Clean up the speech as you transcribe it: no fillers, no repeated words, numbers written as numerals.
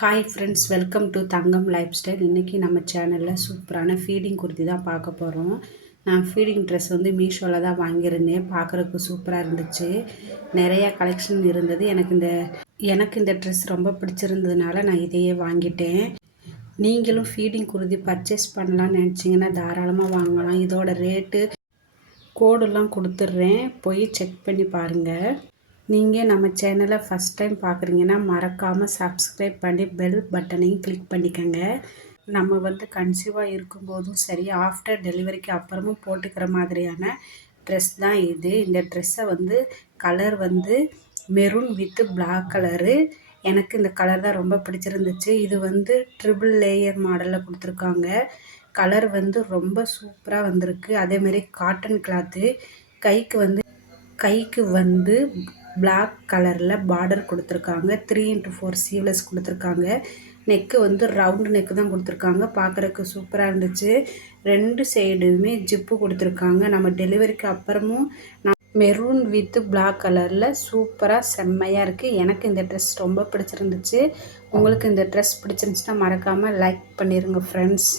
Hi friends, welcome to Thangam life style. இன்றைக்கி நம்ம சேனலில் சூப்பரான ஃபீடிங் குர்த்தி தான் பார்க்க போகிறோம். நான் ஃபீடிங் ட்ரெஸ் வந்து மீஷோவில் தான் வாங்கியிருந்தேன். பார்க்குறதுக்கு சூப்பராக இருந்துச்சு. நிறையா கலெக்ஷன் இருந்தது. எனக்கு இந்த ட்ரெஸ் ரொம்ப பிடிச்சிருந்ததுனால நான் இதையே வாங்கிட்டேன். நீங்களும் ஃபீடிங் குர்த்தி பர்ச்சேஸ் பண்ணலான்னு நினச்சிங்கன்னா தாராளமாக வாங்கலாம். இதோட ரேட்டு கோடெல்லாம் கொடுத்துட்றேன், போய் செக் பண்ணி பாருங்கள். நீங்கள் நம்ம சேனலை ஃபஸ்ட் டைம் பார்க்குறீங்கன்னா மறக்காமல் சப்ஸ்கிரைப் பண்ணி பெல் பட்டனையும் கிளிக் பண்ணிக்கோங்க. நம்ம வந்து கன்சீவாக இருக்கும்போதும் சரி, ஆஃப்டர் டெலிவரிக்கு அப்புறமும் போட்டுக்கிற மாதிரியான ட்ரெஸ் தான் இது. இந்த ட்ரெஸ்ஸை வந்து கலர் வந்து மெரூன் வித் பிளாக் கலரு. எனக்கு இந்த கலர் தான் ரொம்ப பிடிச்சிருந்துச்சு. இது வந்து ட்ரிபிள் லேயர் மாடலில் கொடுத்துருக்காங்க. கலர் வந்து ரொம்ப சூப்பராக வந்திருக்கு. அதேமாரி காட்டன் கிளாத்து. கைக்கு வந்து பிளாக் கலரில் பார்டர் கொடுத்துருக்காங்க. 3x4 சீவ்லெஸ் கொடுத்துருக்காங்க. நெக்கு வந்து ரவுண்டு நெக்கு தான் கொடுத்துருக்காங்க. பார்க்குறதுக்கு சூப்பராக இருந்துச்சு. 2 சைடுமே ஜிப்பு கொடுத்துருக்காங்க. நம்ம டெலிவரிக்கு அப்புறமும் மெரூன் வித் பிளாக் கலரில் சூப்பராக செம்மையாக இருக்குது. எனக்கு இந்த ட்ரெஸ் ரொம்ப பிடிச்சிருந்துச்சு. உங்களுக்கு இந்த ட்ரெஸ் பிடிச்சிருந்துச்சுன்னா மறக்காமல் லைக் பண்ணிடுங்க ஃப்ரெண்ட்ஸ்.